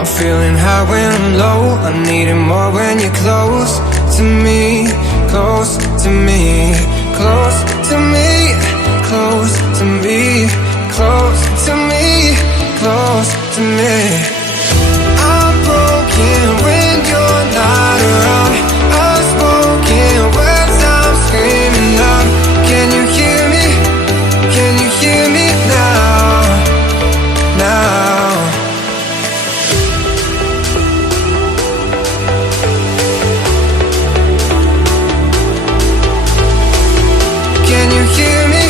I'm feeling high when I'm low, I need it more when you're close to me, close to me, close to me, close to me, close to me, close to me. I'm broken when you're not around, unspoken words I'm screaming out. Can you hear me? Can you hear me now? Now. Can you hear me?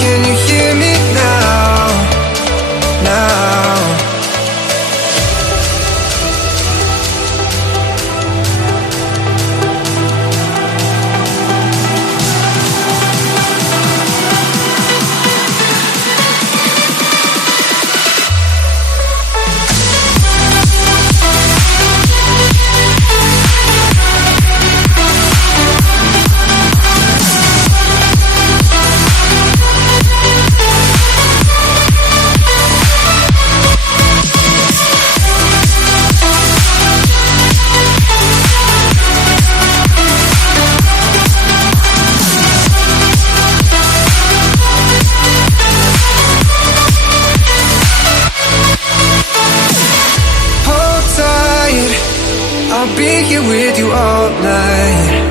Can you hear me now? Now. I'll be here with you all night.